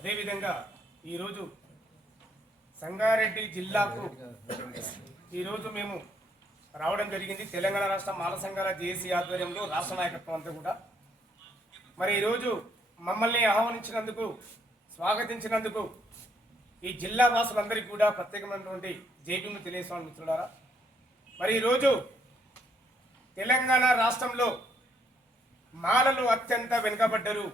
అదేవిధంగా ఈరోజు సంగారెడ్డి జిల్లాకు ఈరోజు మేము రావడం జరిగింది. తెలంగాణ రాష్ట్ర మాల సంఘాల జేఏసీ ఆధ్వర్యంలో రాష్ట్ర నాయకత్వం అంతా కూడా మరి ఈరోజు మమ్మల్ని ఆహ్వానించినందుకు, స్వాగతించినందుకు ఈ జిల్లా వాసులందరికీ కూడా ప్రత్యేకమైనటువంటి జైబీలు తెలియజేస్తాను మిత్రులారా. మరి ఈరోజు తెలంగాణ రాష్ట్రంలో మాలలు అత్యంత వెనుకబడ్డారు,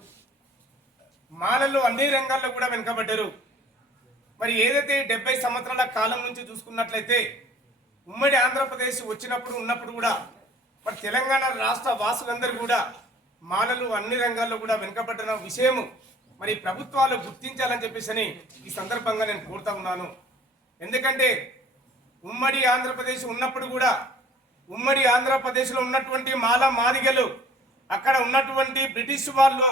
మాలలు అన్ని రంగాల్లో కూడా వెనుకబడ్డారు. మరి ఏదైతే 70 సంవత్సరాల కాలం నుంచి చూసుకున్నట్లయితే ఉమ్మడి ఆంధ్రప్రదేశ్ ఉన్నప్పుడు కూడా మరి తెలంగాణ రాష్ట్ర వాసులందరూ కూడా మాలలు అన్ని రంగాల్లో కూడా వెనుకబడ్డ విషయము మరి ప్రభుత్వాలు గుర్తించాలని చెప్పేసి ఈ సందర్భంగా నేను కోరుతా ఉన్నాను. ఎందుకంటే ఉమ్మడి ఆంధ్రప్రదేశ్ ఉన్నప్పుడు కూడా ఉమ్మడి ఆంధ్రప్రదేశ్లో ఉన్నటువంటి మాల మాదిగలు అక్కడ ఉన్నటువంటి బ్రిటిష్ వాళ్ళు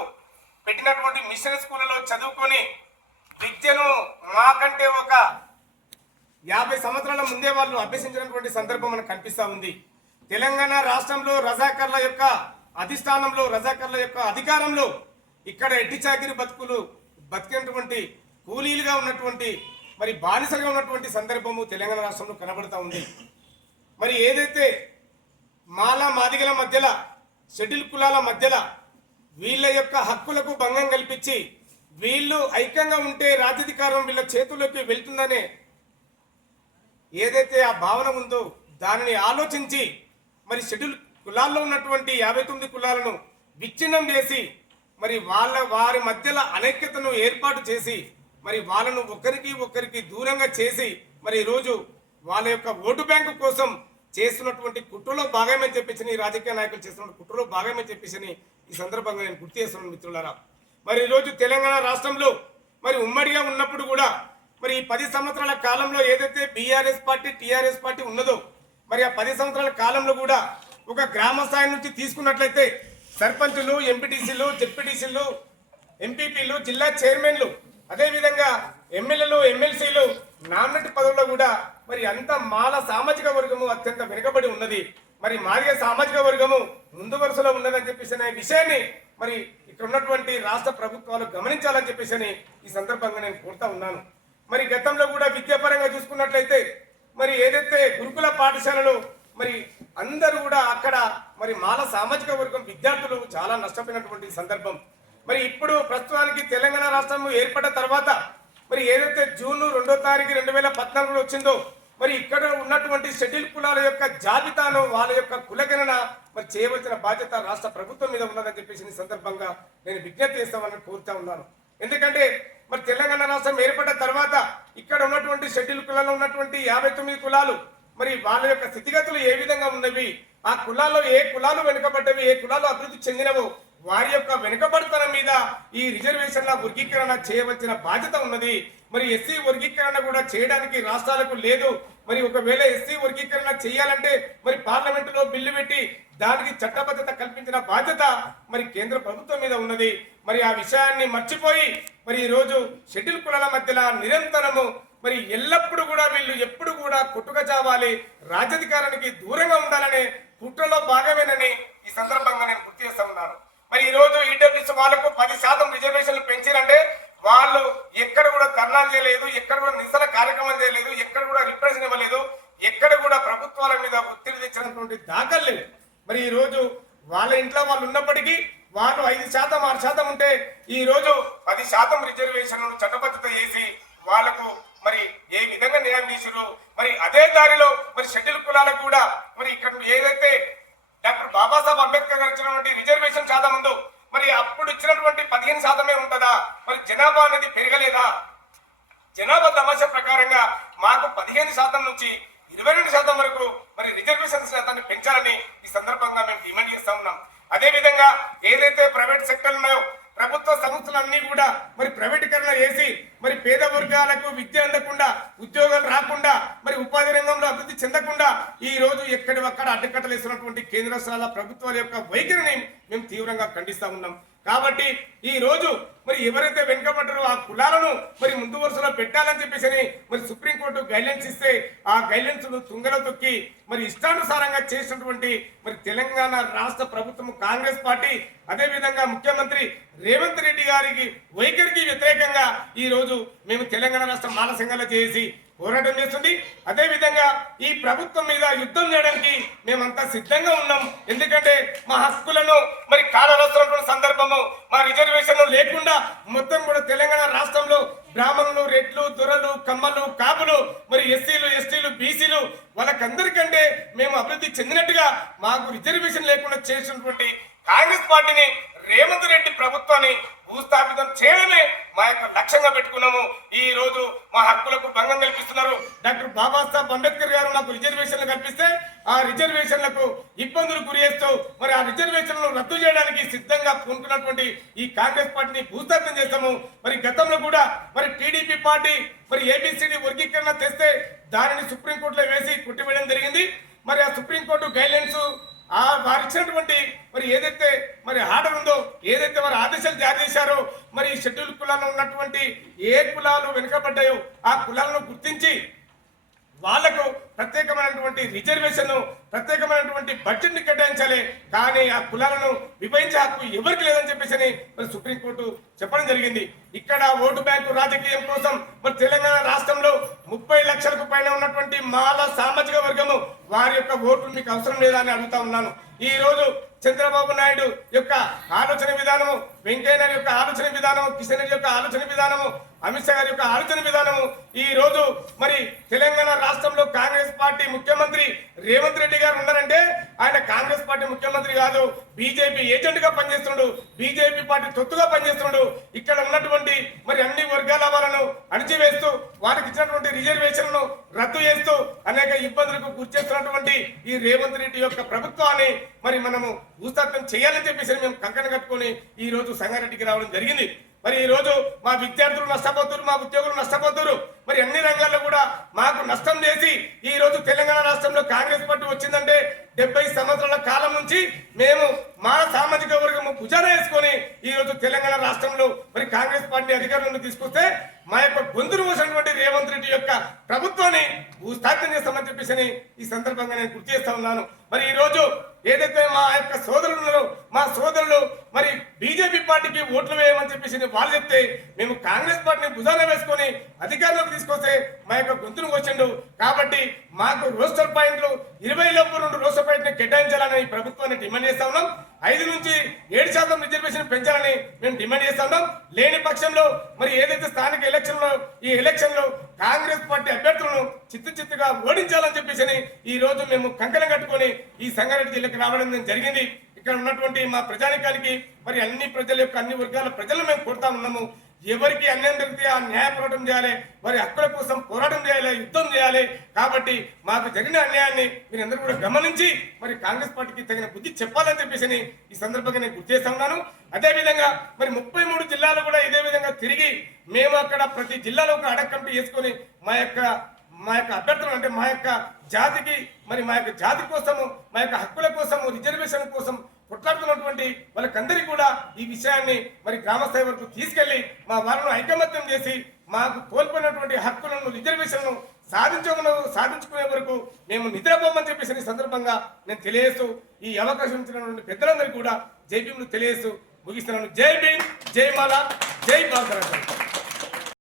పెట్టినటువంటి మిషన్ స్కూళ్ళలో చదువుకొని విద్యను మాకంటే ఒక 50 సంవత్సరాల ముందే వాళ్ళు అభ్యసించినటువంటి సందర్భం మనకు కనిపిస్తూ ఉంది. తెలంగాణ రాష్ట్రంలో రజాకర్ల యొక్క అధిష్టానంలో, రజాకర్ల యొక్క అధికారంలో ఇక్కడ ఎట్టి చాకిరి బతికినటువంటి కూలీలుగా ఉన్నటువంటి మరి బానిసలుగా ఉన్నటువంటి సందర్భము తెలంగాణ రాష్ట్రంలో కనబడుతూ ఉంది. మరి ఏదైతే మాల మాదిగల మధ్యలో, షెడ్యూల్ కులాల మధ్యలో వీళ్ళ యొక్క హక్కులకు భంగం కల్పించి వీళ్ళు ఐక్యంగా ఉంటే రాజ్యాధికారం వీళ్ళ చేతుల్లోకి వెళ్తుందనే ఏదైతే ఆ భావన ఉందో దానిని ఆలోచించి మరి షెడ్యూల్ కులాల్లో ఉన్నటువంటి 59 కులాలను విచ్ఛిన్నం చేసి మరి వారి మధ్యలో అనైక్యతను ఏర్పాటు చేసి మరి వాళ్ళను ఒకరికి దూరంగా చేసి మరి ఈరోజు వాళ్ళ యొక్క ఓటు బ్యాంకు కోసం చేస్తున్నటువంటి కుట్రలో భాగమని చెప్పేసి ఈ రాజకీయ నాయకులు చేస్తున్న కుట్రలో భాగమని చెప్పేసి ఈ సందర్భంగా నేను గుర్తు చేస్తున్నాను మిత్రులారా. మరి ఈరోజు తెలంగాణ రాష్ట్రంలో మరి ఉమ్మడిగా ఉన్నప్పుడు కూడా మరి ఈ 10 సంవత్సరాల కాలంలో ఏదైతే బీఆర్ఎస్ పార్టీ, టీఆర్ఎస్ పార్టీ ఉన్నదో మరి ఆ 10 సంవత్సరాల కాలంలో కూడా ఒక గ్రామ స్థాయి నుంచి తీసుకున్నట్లయితే సర్పంచులు, ఎంపీటీసీలు, జెడ్పీటీసీలు, ఎంపీపీలు, జిల్లా చైర్మన్లు, అదేవిధంగా ఎమ్మెల్యేలు, ఎమ్మెల్సీలు, నామినేట్ పదవుల్లో కూడా మరి అంత మాల సామాజిక వర్గము అత్యంత వెనుకబడి ఉన్నది. మరి మాదిగ సామాజిక వర్గము ముందు వరుసలో ఉన్నదని చెప్పేసి అనే విషయాన్ని మరి ఇక్కడ ఉన్నటువంటి రాష్ట్ర ప్రభుత్వాలు గమనించాలని చెప్పేసి ఈ సందర్భంగా నేను కోరుతా ఉన్నాను. మరి గతంలో కూడా విద్యాపరంగా చూసుకున్నట్లయితే మరి ఏదైతే గురుకుల పాఠశాలలో మరి అందరూ కూడా అక్కడ మరి మాల సామాజిక వర్గం విద్యార్థులు చాలా నష్టపోయినటువంటి సందర్భం. మరి ఇప్పుడు ప్రస్తుతానికి తెలంగాణ రాష్ట్రం ఏర్పడ్డ తర్వాత మరి ఏదైతే జూన్ 2వ తారీఖు 2014లో వచ్చిందో మరి ఇక్కడ ఉన్నటువంటి షెడ్యూల్ కులాల యొక్క జాబితాను, వాళ్ళ యొక్క కులగణన మరి చేయవలసిన బాధ్యత రాష్ట్ర ప్రభుత్వం మీద ఉన్నదని చెప్పేసి ఈ సందర్భంగా నేను విజ్ఞప్తి చేస్తామని కోరుతా ఉన్నాను. ఎందుకంటే మరి తెలంగాణ రాష్ట్రం ఏర్పడ్డ తర్వాత ఇక్కడ ఉన్నటువంటి షెడ్యూల్ కులాల్లో ఉన్నటువంటి 59 కులాలు మరి వాళ్ళ యొక్క స్థితిగతులు ఏ విధంగా ఉన్నవి, ఆ కులాల్లో ఏ కులాలు వెనుకబడ్డవి, ఏ కులాలు అభివృద్ధి చెందినవో వారి యొక్క వెనుకబడితనం మీద ఈ రిజర్వేషన్ల వర్గీకరణ చేయవలసిన బాధ్యత ఉన్నది. మరి ఎస్సీ వర్గీకరణ కూడా చేయడానికి రాష్ట్రాలకు లేదు. మరి ఒకవేళ ఎస్సీ వర్గీకరణ చేయాలంటే మరి పార్లమెంటులో బిల్లు పెట్టి దానికి చట్టబద్ధత కల్పించిన బాధ్యత మరి కేంద్ర ప్రభుత్వం మీద ఉన్నది. మరి ఆ విషయాన్ని మర్చిపోయి మరి ఈరోజు షెడ్యూల్ కులాల మధ్యలో నిరంతరము మరి ఎల్లప్పుడూ కూడా వీళ్ళు ఎప్పుడు కూడా కొట్టుక చావాలి, రాజ్యాధికారానికి దూరంగా ఉండాలనే కుట్రలో భాగమేనని ఈ సందర్భంగా నేను గుర్తు చేస్తా ఉన్నాను. మరి ఈరోజు ఈడబ్ల్యూఎస్ వాళ్ళకు 10% రిజర్వేషన్లు పెంచారంటే వాళ్ళు ఎక్కడ కూడా ధర్నాలు చేయలేదు, ఎక్కడ కూడా నిరసన కార్యక్రమాలు చేయలేదు, ఎక్కడ కూడా రిప్రజెంట్ ఇవ్వలేదు, ఎక్కడ కూడా ప్రభుత్వాల మీద ఒత్తిడి తెచ్చినటువంటి దాఖలు లేవు. మరి ఈరోజు వాళ్ళ ఇంట్లో వాళ్ళు ఉన్నప్పటికీ వాళ్ళు 5%, 6% ఉంటే ఈ రోజు 10% రిజర్వేషన్లను చట్టబద్ధత చేసి వాళ్ళకు మరి ఏ విధంగా న్యాయం చేసారు. మరి అదే దారిలో మరి షెడ్యూల్ కులాలకు కూడా మరి ఇక్కడ ఏదైతే డాక్టర్ బాబాసాహెబ్ అంబేద్కర్ గారు ఇచ్చినటువంటి రిజర్వేషన్ శాతం ఉందో మరి అప్పుడు ఇచ్చినటువంటి 15% ఉంటుందా? మరి జనాభా అనేది పెరగలేదా? జనాభా సమస్య ప్రకారంగా మాకు 15% నుంచి 22% వరకు మరి రిజర్వేషన్ శాతాన్ని పెంచాలని ఈ సందర్భంగా మేము డిమాండ్ చేస్తా ఉన్నాం. అదేవిధంగా ఏదైతే ప్రైవేట్ సెక్టర్ ఉన్నాయో ప్రభుత్వ సంస్థలన్నీ కూడా మరి ప్రైవేటీకరణ చేసి మరి పేద వర్గాలకు విద్య అందకుండా, ఉద్యోగాలు రాకుండా, మరి ఉపాధి రంగంలో అభివృద్ధి చెందకుండా ఈ రోజు ఎక్కడివక్కడ అడ్డకట్టలు వేస్తున్నటువంటి కేంద్ర రాష్ట్రాల ప్రభుత్వాల యొక్క వైఖరిని మేము తీవ్రంగా ఖండిస్తా ఉన్నాం. కాబట్టి ఈ రోజు మరి ఎవరైతే వెనుకబడ్డారో ఆ కులాలను మరి ముందు వరుసలో పెట్టాలని చెప్పేసి మరి సుప్రీంకోర్టు గైడ్లైన్స్ ఇస్తే ఆ గైడ్లైన్స్ తుంగలో తొక్కి మరి ఇష్టానుసారంగా చేసినటువంటి మరి తెలంగాణ రాష్ట్ర ప్రభుత్వం, కాంగ్రెస్ పార్టీ, అదేవిధంగా ముఖ్యమంత్రి రేవంత్ రెడ్డి గారికి వైఖరికి వ్యతిరేకంగా ఈ రోజు మేము తెలంగాణ రాష్ట్ర మాల సంఘాలు చేసి పోరాటం చేస్తుంది. అదే విధంగా ఈ ప్రభుత్వం మీద యుద్ధం చేయడానికి మేమంతా సిద్ధంగా ఉన్నాం. ఎందుకంటే మా హక్కులను మరి కాలరాస్తున్నటువంటి సందర్భము మా రిజర్వేషన్లు లేకుండా మొత్తం కూడా తెలంగాణ రాష్ట్రంలో బ్రాహ్మణులు, రెడ్లు, దొరలు, కమ్మలు, కాపులు, మరి ఎస్సీలు, ఎస్టీలు, బీసీలు వాళ్ళకందరికంటే మేము అభివృద్ధి చెందినట్టుగా మాకు రిజర్వేషన్ లేకుండా చేసినటువంటి కాంగ్రెస్ పార్టీని, రేవంత్ రెడ్డి ప్రభుత్వాన్ని భూస్థాపితం చేయడమే మా యొక్క లక్ష్యంగా పెట్టుకున్నాము. ఈ రోజు మా హక్కులకు భంగం కల్పిస్తున్నారు. డాక్టర్ బాబాసాహెబ్ అంబేద్కర్ గారు మాకు రిజర్వేషన్లు కల్పిస్తే ఆ రిజర్వేషన్లకు ఇబ్బందులు గురి చేస్తూ మరి ఆ రిజర్వేషన్లను రద్దు చేయడానికి సిద్ధంగా పూనుకున్నటువంటి ఈ కాంగ్రెస్ పార్టీని భూస్థాపితం చేస్తాము. మరి గతంలో కూడా మరి టీడీపీ పార్టీ మరి ఏబిసిడి వర్గీకరణ తెస్తే దానిని సుప్రీంకోర్టులో వేసి కొట్టివేయడం జరిగింది. మరి ఆ సుప్రీంకోర్టు గైడ్లైన్స్ వారు ఇచ్చినటువంటి మరి ఏదైతే మరి ఆర్డర్ ఉందో, ఏదైతే వారు ఆదేశాలు జారీ చేశారో, మరి షెడ్యూల్ కులాల్లో ఉన్నటువంటి ఏ కులాలు వెనుకబడ్డాయో ఆ కులాలను గుర్తించి వాళ్లకు ప్రత్యేకమైనటువంటి రిజర్వేషన్, ప్రత్యేకమైనటువంటి బడ్జెట్ ని కేటాయించాలి. కానీ ఆ కులాలను విభజించే హక్కు ఎవరికి లేదని చెప్పేసి మరి సుప్రీంకోర్టు చెప్పడం జరిగింది. ఇక్కడ ఓటు బ్యాంకు రాజకీయం కోసం మరి తెలంగాణ రాష్ట్రంలో 30 లక్షలకు పైన ఉన్నటువంటి మాల సామాజిక వర్గము వారి యొక్క ఓట్లు మీకు అవసరం లేదా అని అడుగుతా ఉన్నాను. ఈ రోజు చంద్రబాబు నాయుడు యొక్క ఆలోచన విధానము, వెంకయ్య నాయుడు యొక్క ఆలోచన విధానము, కిషన్ రెడ్డి యొక్క ఆలోచన విధానము, అమిత్ షా గారి యొక్క ఆలోచన విధానము ఈ రోజు మరి తెలంగాణ రాష్ట్రంలో కాంగ్రెస్ పార్టీ ముఖ్యమంత్రి రేవంత్ రెడ్డి గారు ఉన్నారంటే ఆయన కాంగ్రెస్ పార్టీ ముఖ్యమంత్రి కాదు, బీజేపీ ఏజెంట్ గా పనిచేస్తున్నాడు, బీజేపీ పార్టీ తొత్తుగా పనిచేస్తున్నాడు. ఇక్కడ ఉన్నటువంటి మరి అన్ని వర్గాల వాళ్ళను అణిచివేస్తూ వారికి ఇచ్చినటువంటి రిజర్వేషన్లను రద్దు చేస్తూ అనేక ఇబ్బందులకు గుర్చేస్తున్నటువంటి ఈ రేవంత్ రెడ్డి యొక్క ప్రభుత్వాన్ని మరి మనము భూస్థాపితం చేయాలని చెప్పేసి మేము కంకణ కట్టుకొని ఈ రోజు సంగారెడ్డికి రావడం జరిగింది. మరి ఈ రోజు మా విద్యార్థులు నష్టపోతున్నారు, మా ఉద్యోగులు నష్టపోతున్నారు. మరి అన్ని రంగాల్లో కూడా మాకు నష్టం చేసి ఈ రోజు తెలంగాణ రాష్ట్రంలో కాంగ్రెస్ పార్టీ వచ్చిందంటే 70 సంవత్సరాల కాలం నుంచి మేము మా సామాజిక వర్గము భుజాన వేసుకొని ఈ రోజు తెలంగాణ రాష్ట్రంలో మరి కాంగ్రెస్ పార్టీ అధికారంలోకి తీసుకొస్తే మా యొక్క గొంతును పోసినటువంటి రేవంత్ రెడ్డి యొక్క ప్రభుత్వాన్ని భూస్థాపితం చేస్తామని చెప్పేసి ఈ సందర్భంగా నేను గుర్తు చేస్తా ఉన్నాను. మరి ఈ రోజు ఏదైతే మా యొక్క సోదరులు ఉన్నారో మా సోదరులు మరి బీజేపీ పార్టీకి ఓట్లు వేయమని చెప్పేసి వాళ్ళు చెప్తే మేము కాంగ్రెస్ పార్టీని భుజాన వేసుకొని అధికారంలోకి తీసుకొస్తే మా యొక్క గొంతును వచ్చిండు. కాబట్టి మాకు రోస్టర్ పాయింట్లు 20 లోపు 2 రోస్టర్ పాయింట్ని కేటాయించాలని ఈ ప్రభుత్వాన్ని డిమాండ్ చేస్తా ఉన్నాం. 5 నుంచి 7% రిజర్వేషన్ పెంచాలని మేము డిమాండ్ చేస్తా ఉన్నాం. లేని పక్షంలో మరి ఏదైతే స్థానిక ఈ ఎలక్షన్ లో కాంగ్రెస్ పార్టీ అభ్యర్థులను చిత్తుగా ఓడించాలని చెప్పేసి ఈ రోజు మేము కంకణం కట్టుకొని ఈ సంగారెడ్డి జిల్లాకి రావడం జరిగింది. ఇక్కడ ఉన్నటువంటి మా ప్రజానికానికి మరి అన్ని ప్రజల యొక్క అన్ని వర్గాల ప్రజలు మేము కోరుతా ఉన్నాము. ఎవరికి అన్యాయం జరిగితే ఆ న్యాయ పోరాటం చేయాలి, వారి హక్కుల కోసం పోరాటం చేయాలి, యుద్ధం చేయాలి. కాబట్టి మాకు జరిగిన అన్యాయాన్ని మీరందరూ కూడా గమనించి మరి కాంగ్రెస్ పార్టీకి తగిన బుద్ధి చెప్పాలని చెప్పేసి ఈ సందర్భంగా నేను గుర్తు చేస్తా ఉన్నాను. అదేవిధంగా మరి 33 జిల్లాలు కూడా ఇదే విధంగా తిరిగి మేము అక్కడ ప్రతి జిల్లాలో ఒక అడగ కమిటీ చేసుకొని మా యొక్క అభ్యర్థులు అంటే మా యొక్క జాతికి మరి మా యొక్క జాతి కోసము మా యొక్క హక్కుల కోసము రిజర్వేషన్ కోసం కొట్లాడుతున్నటువంటి వాళ్ళకందరికీ కూడా ఈ విషయాన్ని మరి గ్రామస్థాయి వరకు తీసుకెళ్లి మా వాళ్ళను ఐకమత్యం చేసి మాకు కోల్పోయినటువంటి హక్కులను రిజర్వేషన్ను సాధించుకునే వరకు మేము నిద్రపోమని చెప్పేసి ఈ సందర్భంగా నేను తెలియజేస్తూ ఈ అవకాశం ఇచ్చినటువంటి పెద్దలందరికీ కూడా జై భీములు తెలియజేస్తూ ముగిస్తున్నాను. జై భీమ్, జై మాల, జై భారత.